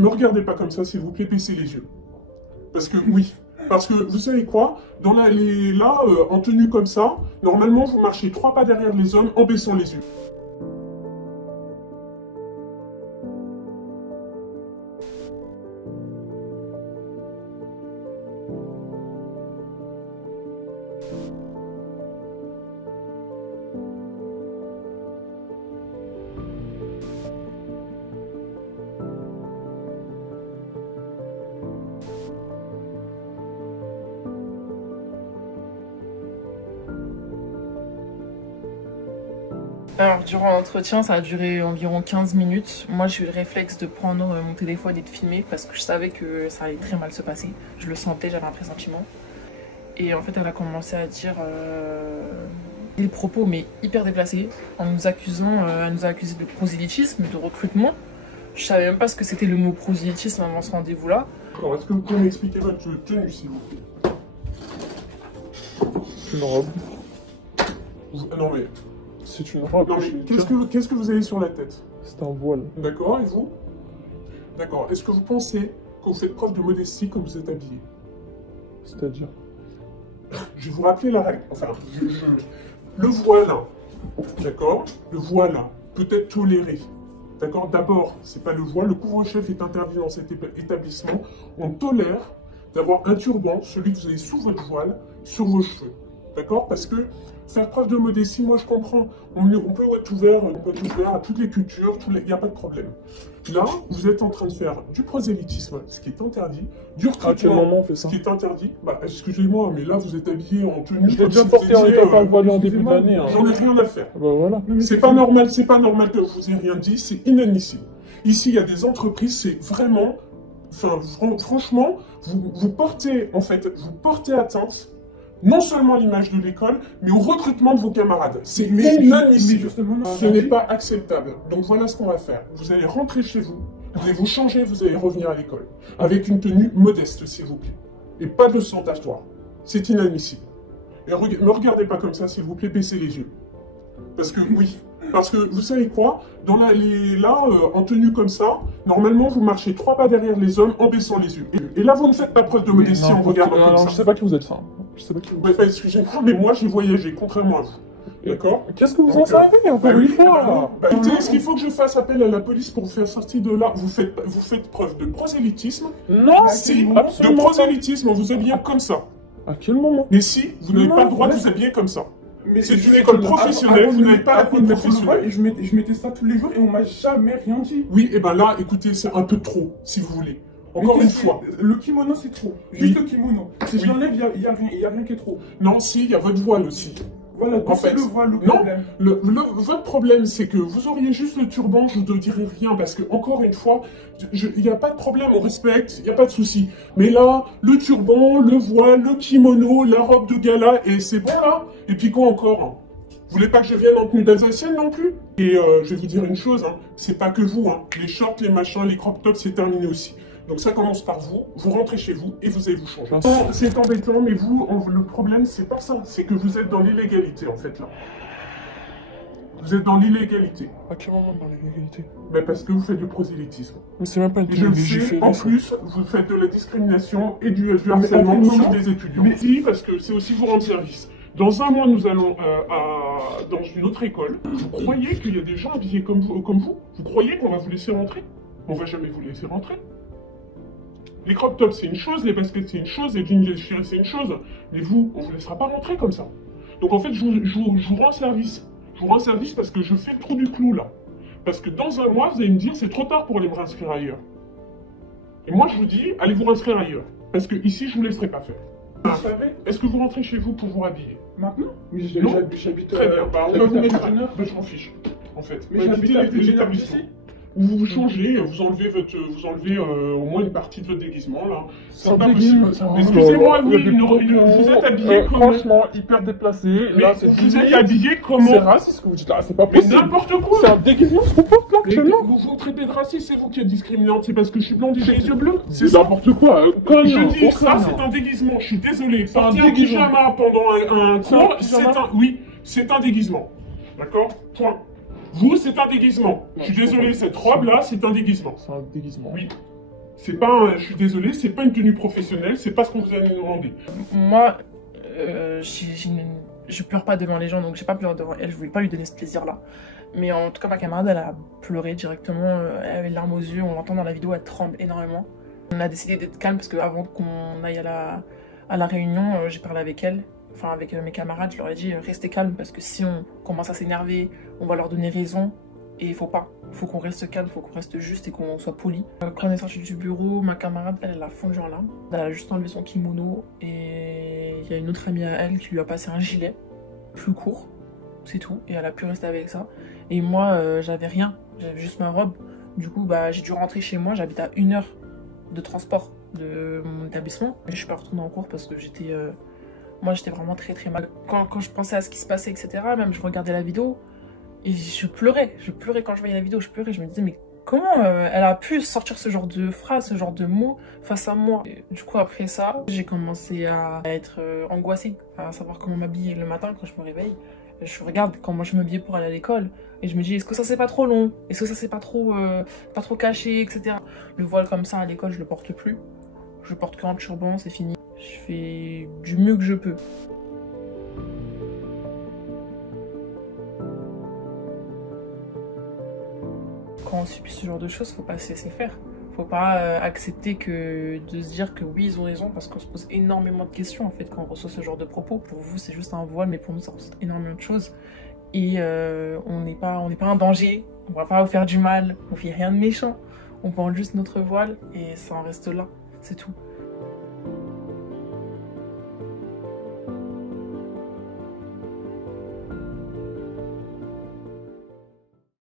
me regardez pas comme ça, s'il vous plaît, baissez les yeux. Parce que, oui, parce que, vous savez quoi, en tenue comme ça, normalement, vous marchez 3 pas derrière les hommes en baissant les yeux. Alors, durant l'entretien, ça a duré environ 15 minutes. Moi, j'ai eu le réflexe de prendre mon téléphone et de filmer parce que je savais que ça allait très mal se passer. Je le sentais, j'avais un pressentiment. Et en fait, elle a commencé à dire des propos, mais hyper déplacés, en nous accusant, elle nous a accusé de prosélytisme, de recrutement. Je savais même pas ce que c'était le mot prosélytisme avant ce rendez-vous-là. Alors, est-ce que vous pouvez m'expliquer votre tenue, s'il vous plaît? Une robe. Non, mais... C'est une robe. Non, mais qu'est-ce que vous avez sur la tête? C'est un voile. D'accord, et vous? D'accord. Est-ce que vous pensez que vous faites preuve de modestie quand vous êtes habillé? C'est-à-dire? Je vais vous rappeler la règle. Enfin, le voile, d'accord? Le voile peut être toléré. D'accord? D'abord, c'est pas le voile. Le couvre-chef est interdit dans cet établissement. On tolère d'avoir un turban, celui que vous avez sous votre voile, sur vos cheveux. D'accord? Parce que faire preuve de modestie, moi je comprends. On peut être ouvert à toutes les cultures, il n'y a pas de problème. Là, vous êtes en train de faire du prosélytisme, ce qui est interdit, du recrutement, à quel moment on fait ça? Ce qui est interdit. Bah, excusez-moi, mais là vous êtes habillé en tenue. Je l'ai déjà porté en étant pas voilé en début d'année. Hein. J'en ai rien à faire. Bah voilà. C'est pas normal que vous ayez rien dit, c'est inadmissible. Ici, il y a des entreprises, c'est vraiment... Enfin, franchement, vous portez atteinte non seulement à l'image de l'école, mais au recrutement de vos camarades. C'est inadmissible. Ce n'est pas acceptable. Donc voilà ce qu'on va faire. Vous allez rentrer chez vous, vous allez vous changer, vous allez revenir à l'école. Avec une tenue modeste, s'il vous plaît. Et pas de ostentatoire. C'est inadmissible. Et me regardez pas comme ça, s'il vous plaît, baissez les yeux. Parce que, oui. Parce que, vous savez quoi, en tenue comme ça, normalement, vous marchez 3 pas derrière les hommes en baissant les yeux. Et là, vous ne faites pas preuve de modestie en regardant comme ça. Je sais pas qui vous êtes, enfin. Je sais pas qui vous êtes. Excusez-moi, mais moi, j'ai voyagé, contrairement à vous. D'accord? Qu'est-ce que vous en savez, encore une fois? Écoutez, est-ce qu'il faut que je fasse appel à la police pour vous faire sortir de là? Vous faites preuve de prosélytisme? Non, si, de prosélytisme, vous habillez comme ça. À quel moment? Mais si, vous n'avez pas le droit de vous habiller comme ça. C'est une école professionnelle, vous n'avez pas la école professionnelle. Et je mettais ça tous les jours et on m'a jamais rien dit. Oui, et ben là, écoutez, c'est un peu trop, si vous voulez. Encore une fois. Le kimono, c'est trop. Juste le kimono. Si je l'enlève, il y a rien qui est trop. Non, si, il y a votre voile aussi. Voilà, en fait, le voile, le problème. Non, votre problème, c'est que vous auriez juste le turban, je ne dirais rien, parce que, encore une fois, il n'y a pas de problème, on respecte, il n'y a pas de souci. Mais là, le turban, le voile, le kimono, la robe de gala, et c'est bon là? Et puis quoi encore? Vous voulez pas que je vienne en tenue d'Alsacienne non plus? Et je vais vous dire une chose, c'est pas que vous, les shorts, les machins, les crop tops, c'est terminé aussi. Donc ça commence par vous, vous rentrez chez vous et vous allez vous changer. C'est embêtant, mais vous, le problème, c'est pas ça. C'est que vous êtes dans l'illégalité, en fait, là. Vous êtes dans l'illégalité. À quel moment dans l'illégalité? Ben parce que vous faites du prosélytisme. Mais c'est même pas une je le sais, en plus, vous faites de la discrimination et du harcèlement contre des étudiants. Mais si, parce que c'est aussi vous rendre service. Dans un mois, nous allons dans une autre école. Vous croyez qu'il y a des gens habillés comme vous? Vous croyez qu'on va vous laisser rentrer? On va jamais vous laisser rentrer. Les crop tops, c'est une chose, les baskets, c'est une chose, les jeans déchirés, c'est une chose. Mais vous, on vous laissera pas rentrer comme ça. Donc en fait, je vous rends service. Je vous rends service parce que je fais le trou du clou, là. Parce que dans un mois, vous allez me dire, c'est trop tard pour aller me réinscrire ailleurs. Et moi, je vous dis, allez vous réinscrire ailleurs. Parce que ici, je vous laisserai pas faire. Est-ce que vous rentrez chez vous pour vous habiller? Maintenant? Oui, j'habite... Très bien, on va vous mettre à 9, je m'en fiche. En fait, mais j'habite l'établissement. Vous vous changez, vous enlevez au moins une partie de votre déguisement, là. C'est pas possible. Excusez-moi, oui, vous êtes habillé comme... Franchement, hyper déplacé. Là, vous êtes habillé comment? C'est raciste ce que vous dites là, c'est pas possible. Mais n'importe quoi. C'est un déguisement ce qu'on porte là, actuellement. Vous traitez de raciste, c'est vous qui êtes discriminante, c'est parce que je suis blonde et j'ai les yeux bleus. C'est n'importe quoi. Je dis ça, c'est un déguisement, je suis désolé. Porter un pyjama pendant un cours, c'est un déguisement. D'accord? Point. Vous, c'est un déguisement. Je suis désolé, cette robe-là, c'est un déguisement. C'est un déguisement. Oui. C'est pas, je suis désolé, c'est pas une tenue professionnelle, c'est pas ce qu'on vous a demandé. Moi, je pleure pas devant les gens, donc j'ai pas pleuré devant elle, je voulais pas lui donner ce plaisir-là. Mais en tout cas, ma camarade, elle a pleuré directement, elle avait les larmes aux yeux, on l'entend dans la vidéo, elle tremble énormément. On a décidé d'être calme parce qu'avant qu'on aille à la réunion, j'ai parlé avec elle, enfin avec mes camarades, je leur ai dit restez calme parce que si on commence à s'énerver, on va leur donner raison. Et il faut pas, il faut qu'on reste calme, il faut qu'on reste juste et qu'on soit poli. Quand on est sorti du bureau, ma camarade, elle a fondu en larmes. Elle a juste enlevé son kimono et il y a une autre amie à elle qui lui a passé un gilet plus court, c'est tout. Et elle a pu rester avec ça. Et moi, j'avais rien, j'avais juste ma robe. Du coup, bah, j'ai dû rentrer chez moi, j'habite à 1 heure de transport de mon établissement. Et je suis pas retournée en cours parce que j'étais vraiment très très mal. Quand je pensais à ce qui se passait, etc., même je regardais la vidéo, et je pleurais quand je voyais la vidéo, je pleurais, je me disais mais comment elle a pu sortir ce genre de phrase, ce genre de mots face à moi. Et du coup après ça, j'ai commencé à être angoissée, à savoir comment m'habiller le matin quand je me réveille. Je regarde comment je m'habillais pour aller à l'école et je me dis est-ce que ça c'est pas trop long, est-ce que ça c'est pas trop caché, etc. Le voile comme ça à l'école je le porte plus, je porte qu'en turban, c'est fini. Je fais du mieux que je peux. Quand on subit ce genre de choses, faut pas se laisser faire. Faut pas accepter de se dire que oui, ils ont raison, parce qu'on se pose énormément de questions en fait quand on reçoit ce genre de propos. Pour vous, c'est juste un voile, mais pour nous, ça représente énormément de choses. Et on n'est pas en danger, on va pas vous faire du mal, on fait rien de méchant. On porte juste notre voile et ça en reste là, c'est tout.